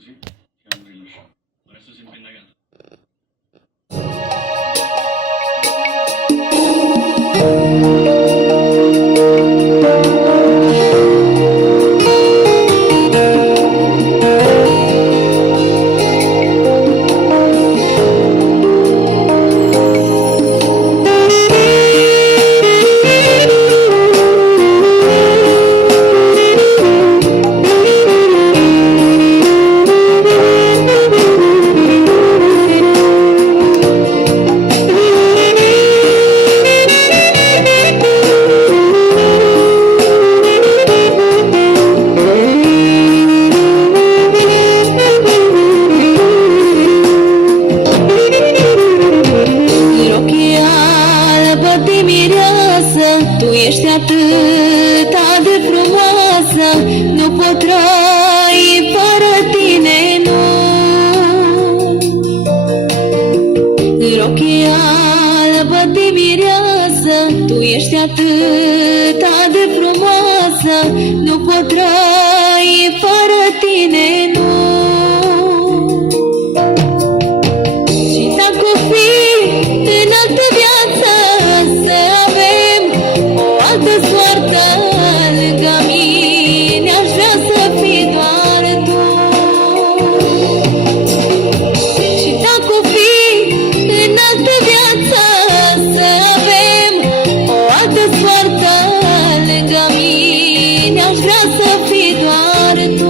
così siamo rilasciati. Adesso si impegna gata. Tu ești atâta de frumoasă, nu pot trăi fără tine, nu. Rochie albă de mireasă, tu ești atâta de frumoasă, nu pot trăi fără tine, nu. Și dacă o fi în altă viață să avem o altă soartă lângă mine, aș vrea să fii doar tu. Și dacă o fi în altă viață să avem o altă soartă lângă mine, aș vrea să fii doar tu.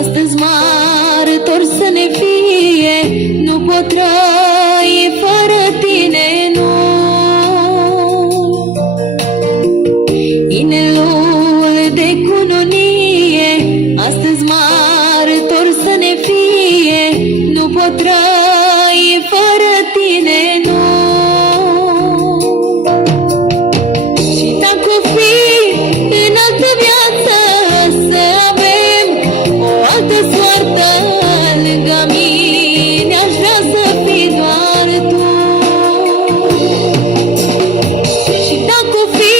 Astăzi martor să ne fie, nu pot trăi fără tine, nu. Inelul de cununie, astăzi martor să ne fie, nu pot trăi fără tine, nu. Și dacă o fi în altă viață să avem o altă soartă lângă mine, aș vrea să fii doar tu. Și dacă o fi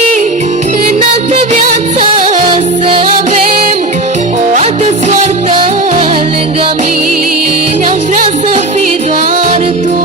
în altă viață să avem o altă soartă lângă mine, aș vrea să fii doar tu.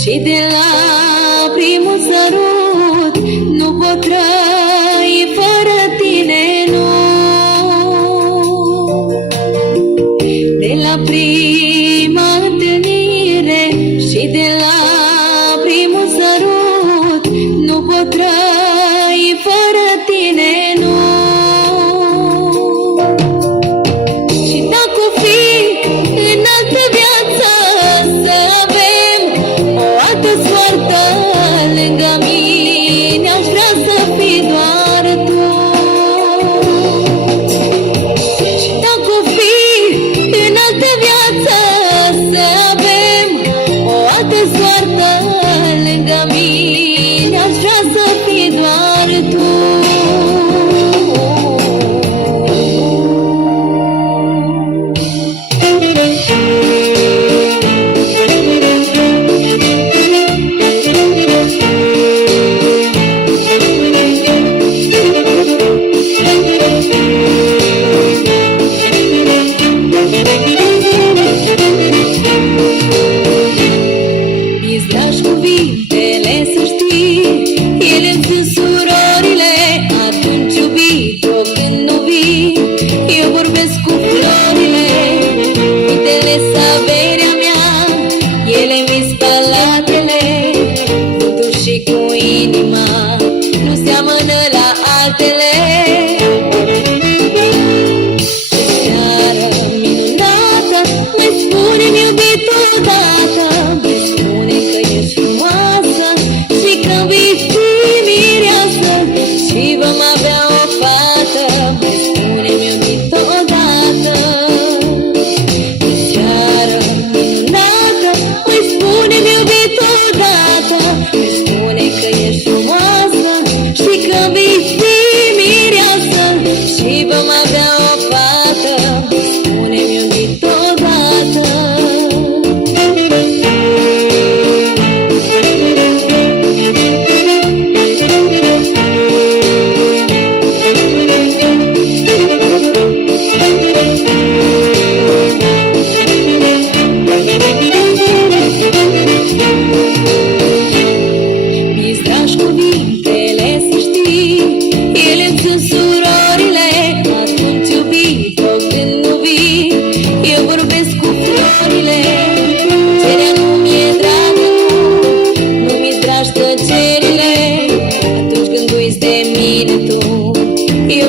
Și de la primul sărut nu pot trăi fără tine, nu. De la prima întâlnire și de la primul sărut nu pot trăi fără tine, nu. Și dacă o fi în altă viață să avem o altă soartă lângă mine, aș vrea să fii doar tu. Și dacă o fi în altă viață să avem o altă soartă lângă mine, aș vrea să fii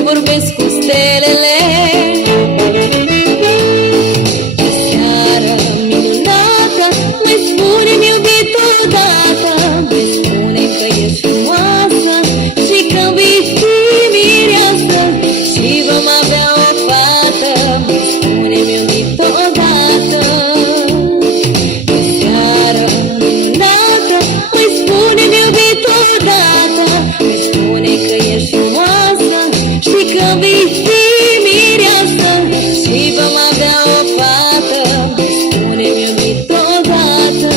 vorbesc cu stelele. Seară minunată, mai spune-mi iubit odată, mai spune că ești frumoasă și că vei fi mireasă și vom avea o fată, mai spune-mi iubit odată. Seară minunată, mai spune-mi iubit odată, mai spune că ești frumoasă și că vei fi mireasă și vom avea o fată, mai spune-mi iubit odată.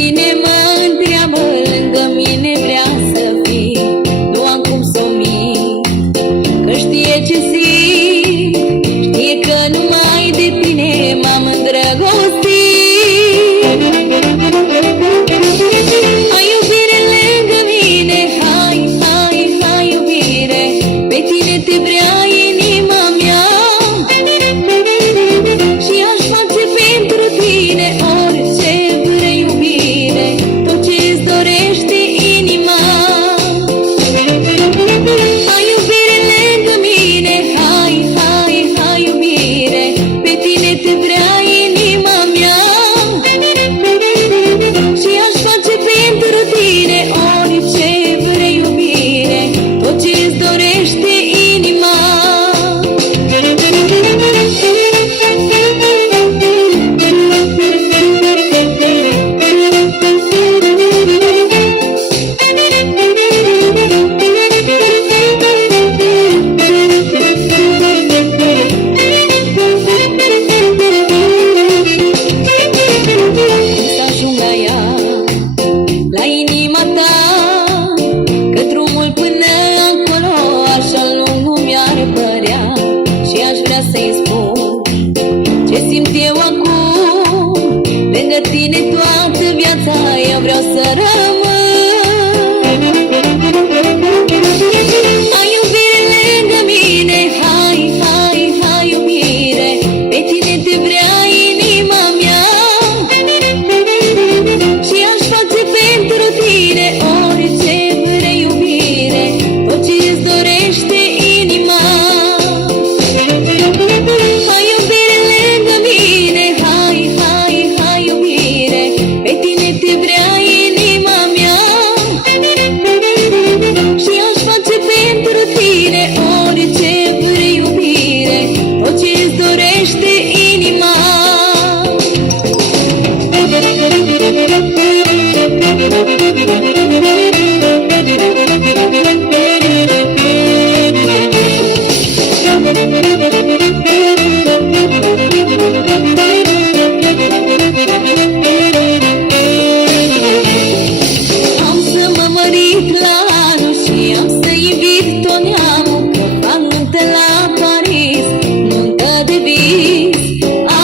tine mă întreabă, lângă mine vrea să fii. Nu am cum să o mint, că știe ce simt, știe că numai de tine m-am îndrăgostit. Hai iubire lângă mine, hai, hai, hai iubire, pe tine te vrea inima mea. Și aș face pentru tine orice vrei iubire, tot ce-ți dorește inima. Hai iubire lângă mine, hai, hai, hai iubire, pe tine te vrea inima mea. Și aș face pentru tine orice vrei iubire, tot ce-ți dorește inima. Să ajung la ea, la inima ta, că drumul până acolo așa lung nu mi-ar părea. Și aș vrea să-i spun ce simt eu acum, lângă tine toată viața eu vreau să rămân. Hai iubire lângă mine, hai, hai, hai iubire, pe tine te vrea inima mea. Și aș face pentru tine orice vrei iubire, tot ce-ți dorește inima. Hai iubire lângă mine, hai, hai, hai iubire, pe tine te vrea inima mea. Și aș face pentru tine orice vrei iubire, tot ce-ți dorește inima. Am să mă mărit la anul și am să invit tot neamul, că fac nuntă la Paris, nuntă de vis.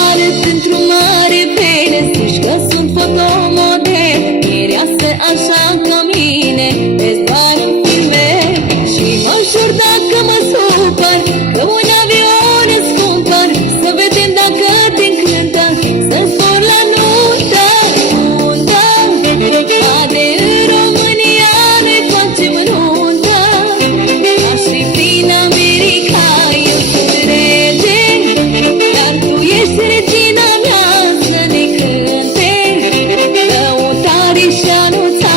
Arăt într-un mare pene, zici că sunt fotomodel, mireasă așa ca mine, vezi doar în filme. Și mă jur dacă mă supăr, că un avion îți cumpăr, să vedem dacă te încântă, să zbor la nuntă. Nuntă, cade în România, ne facem nuntă. Aș fi prin America, eu sunt rege, dar tu ești regina mea, să ne cânte lăutare și anunța.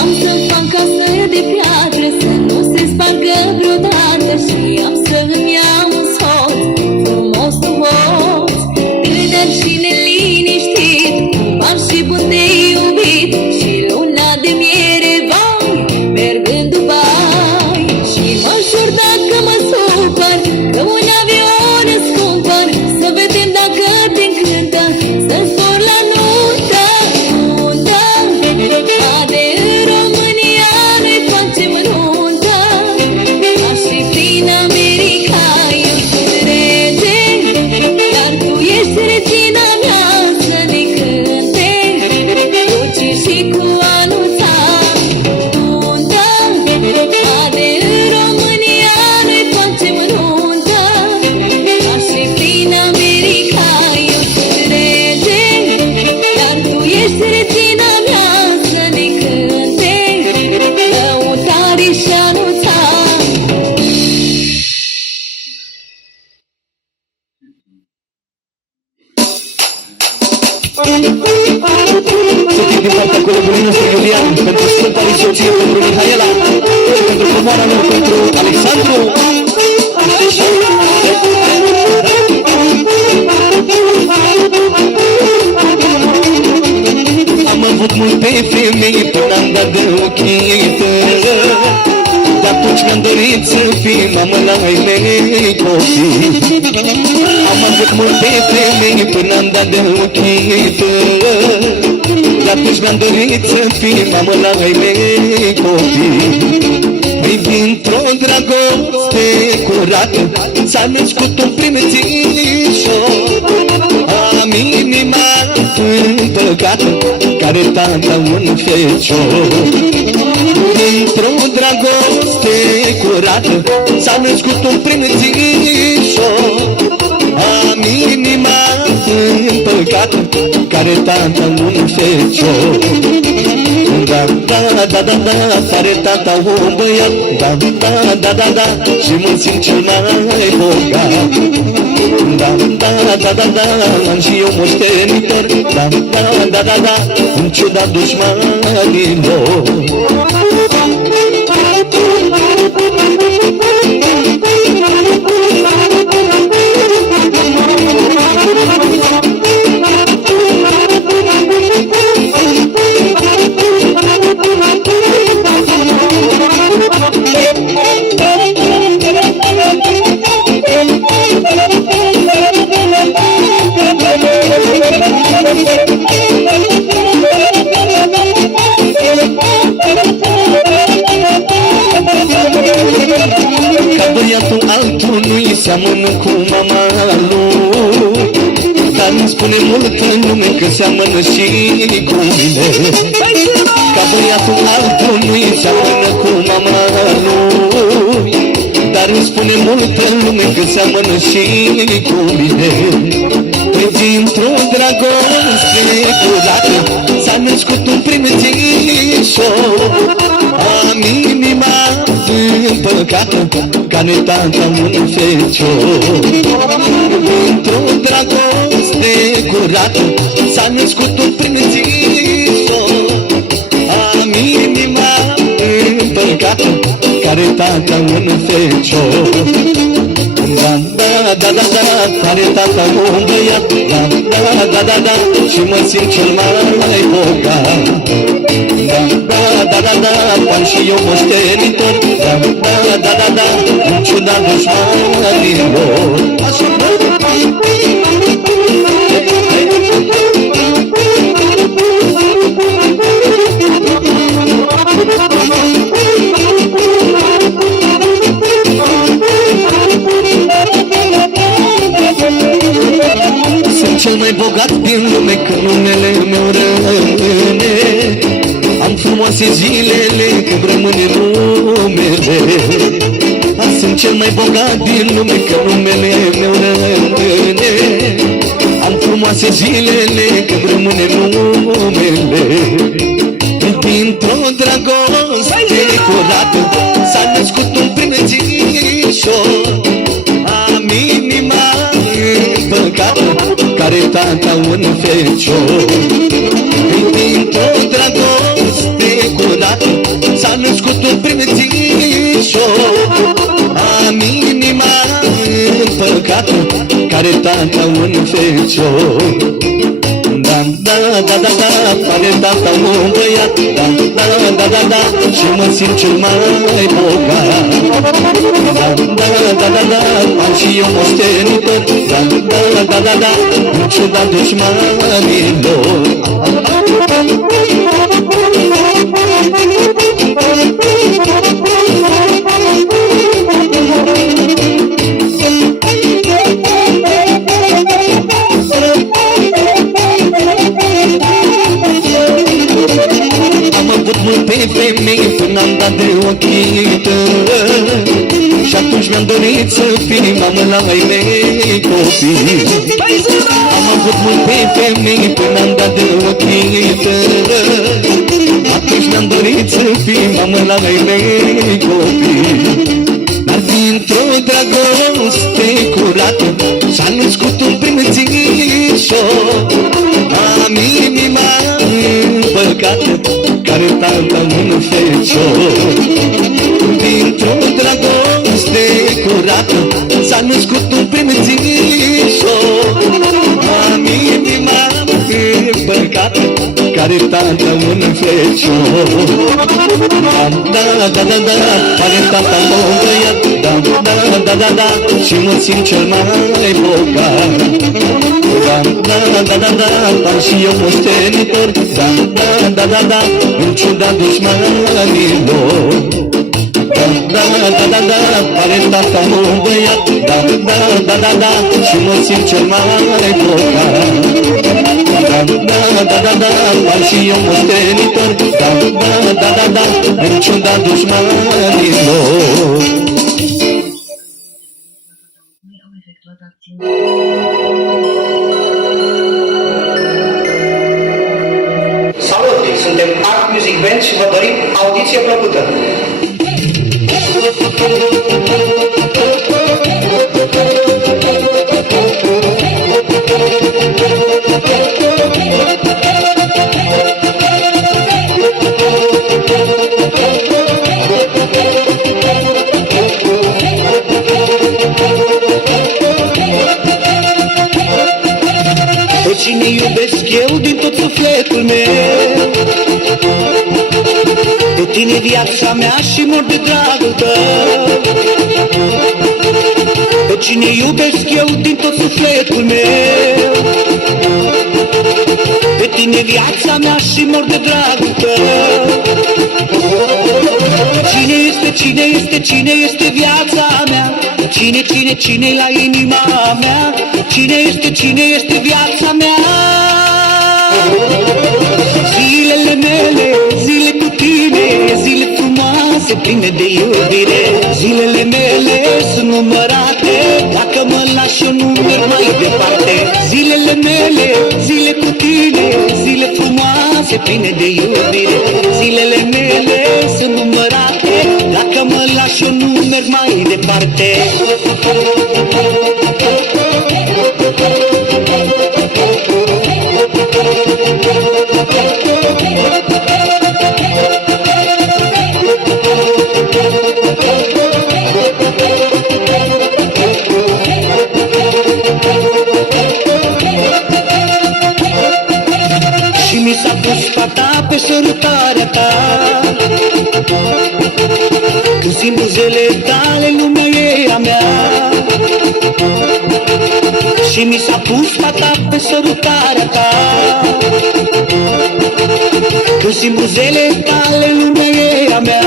Am să-mi fac casă de piatră, să nu se spargă vreodată. Și am să îmi iau un soț frumos, frumos, tânăr și neliniștit, bar și bun de iubit. Și luna de miere, vai, merg în Dubai. Și mă jur dacă mă supăr, că un avion îți cumpăr, să vedem dacă te încântă, să zbor la nuntă. Nuntă, cade în România, ne facem nuntă. Aș fi prin America, eu sunt rege, dar tu ești regina mea, să ne cânte Luci și cu anunța. Nuntă, cade în România, ne facem nuntă. Aș fi prin America, eu sunt rege, dar tu ești regina mea, să ne cânte lăutare și anunța. Din partea colegului nostru Iulian, pentru Sfânta Lisoție, pentru Mihaela, și pentru comoara lui, pentru Alexandru. femei până am dat de ochii tăi. De atunci mi-am dorit să fii mamă la ai mei copii. Am avut multe femei până am dat de ochii tăi. De atunci mi-am dorit să fii mamă la ai mei copii. Dintr-o dragoste curată s-a născut un primățișor. Am inima împăcată, care tata un fecior. Dintr-o dragoste curată s-a născut un primățișor. Am inima împăcată, care tata un fecior. Da, da, da, da, da, are tata un băiat. Da, da, da, da, da, și mă simt cel mai bogat. Da, da, da, da, da, am și eu moștenitor. Da, da, da, da, da, în ciuda dușmanilor. Seamănă cu mama lui, dar îmi spune multă lume că seamănă și cu mine. Ca băiatul altului seamănă cu mama lui, dar îmi spune multă lume că seamănă și cu mine. Păi dintr-o dragoste curată s-a născut un primățișor. Am inima împăcată, care tata un fecior. Dintr-o dragoste curată s-a născut un primățișor. Am inima împăcată, care tata un fecior. Da, da, da, da, da, are tata un băiat. Da, da, da, da, da, și mă simt cel mai bogat. Da, da, da, da, da, am și eu moștenitor. Da, da, da, da, da, în ciuda dușmanilor. Așa, cel mai bogat din lume, că numele meu rămâne. Am frumoase zilele când rămâne numele. Sunt cel mai bogat din lume, că numele meu rămâne. Am frumoase zilele când rămâne numele. Dintr-o dragoste curată s-a născut un primățișor. Am inima împăcată, care tata un fecior. Dintr-o dragoste curată s-a născut un primățișor. Am inima împăcată, care tata un fecior. Da, da, da, da, da, are tata un băiat. Da, da, da, da, da, și mă simt cel mai bogat. Da, da, da, da, da, am și eu moștenitor. Da, da, da, da, da, în ciuda dușmanilor. Pe femei până am dat de ochii tăi. Și atunci mi-am dorit să fii mamă la ai mei copii. Am avut multe femei până am dat de ochii tăi. Atunci mi-am dorit să fii mamă la ai mei copii. Dar dintr-o dragoste curată s-a născut un primățișor. Am inima împăcată, care tata un fecior. Dintr-o dragoste curată s-a născut un primățișor. Am inima împăcată, care are tata un fecior. Da, da, da, da, are tata un băiat. Da, da, da, da, da, și mă simt cel mai bogat. Da, da, da, da, da, dar și eu moștenitor. Da, da, da, da, da, în ciuda dușmanilor. Da, da, da, da, da, are tata un băiat. Da, da, da, da, da, și mă simt cel mai bogat. Da, da, da, da, da, dar și eu moștenitor. Da, da, da, da, da, în ciuda dușmanilor. Salut! Suntem Art Music Band și vă dorim audiție plăcută! Pe cine iubesc eu din tot sufletul meu, pe tine viața mea și mor de dragul tău. Pe cine iubesc eu din tot sufletul meu, pe tine viața mea și mor de dragul tău. Cine este, cine este, cine este viața mea? Cine, cine, cine-i la inima mea? Cine este, cine este viața mea? Zilele mele, zile cu tine, zile frumoase, pline de iubire. Zilele mele sunt numărate, dacă mă lași eu nu merg mai departe. Zilele mele, zile cu tine, zile frumoase, pline de iubire. Zilele mele sunt numărate, dacă mă lași eu nu merg mai departe. Și mi s-a pus fata pe sărutarea ta, când simt buzele tale, lumea e a mea. Și mi s-a pus fata pe sărutarea ta, când simt buzele tale, lumea e a mea.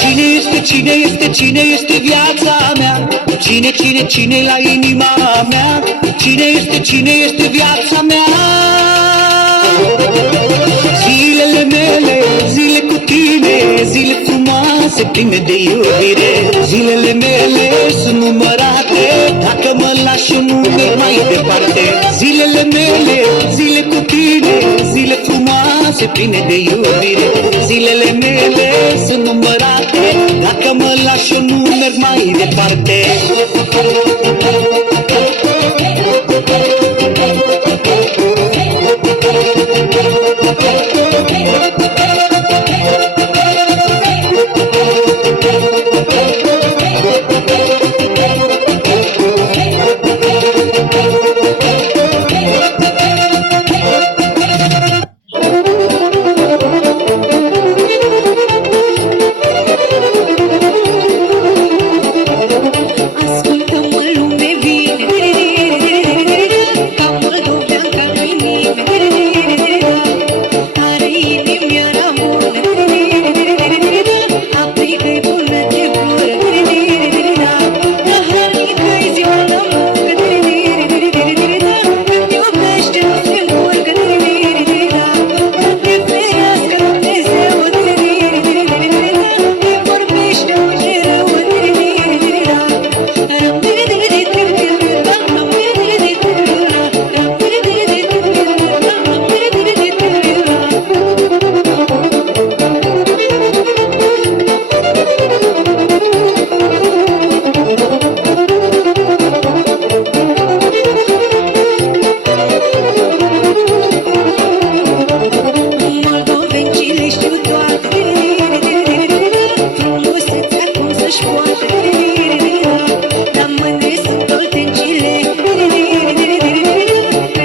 Cine este, cine este, cine este viața mea? Cine, cine, cine la inima mea? Cine este, cine este viața mea? Zilele mele, zile cu tine, zile frumoase, pline de iubire. Zilele mele sunt numărate, dacă mă lași eu nu merg mai departe. Zilele mele, zile cu tine, zile frumoase, pline de iubire. Zilele mele sunt numărate, dacă mă lași eu nu merg mai departe.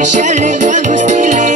Shall I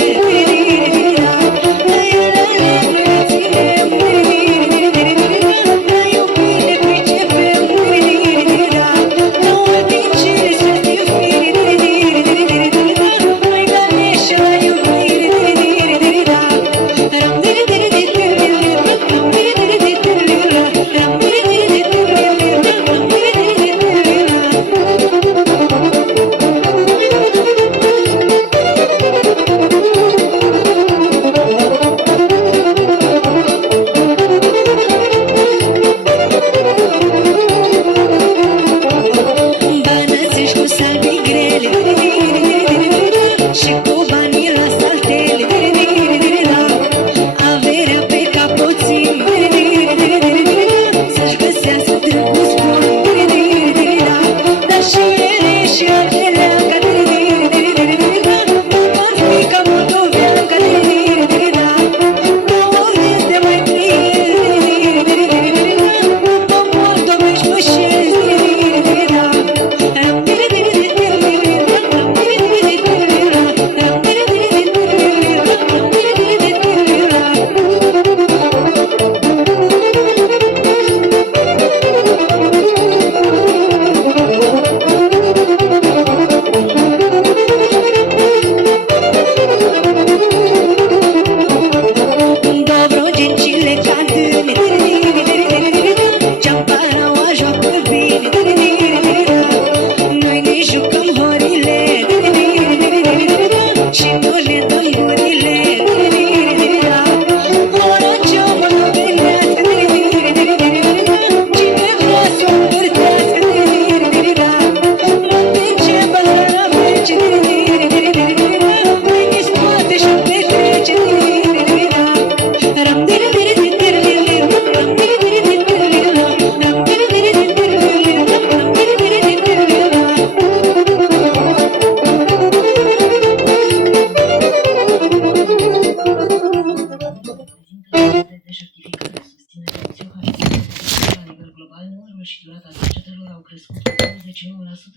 numărul și durata cercetărilor au crescut cu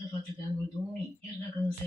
29% față de anul 2000, iar dacă însă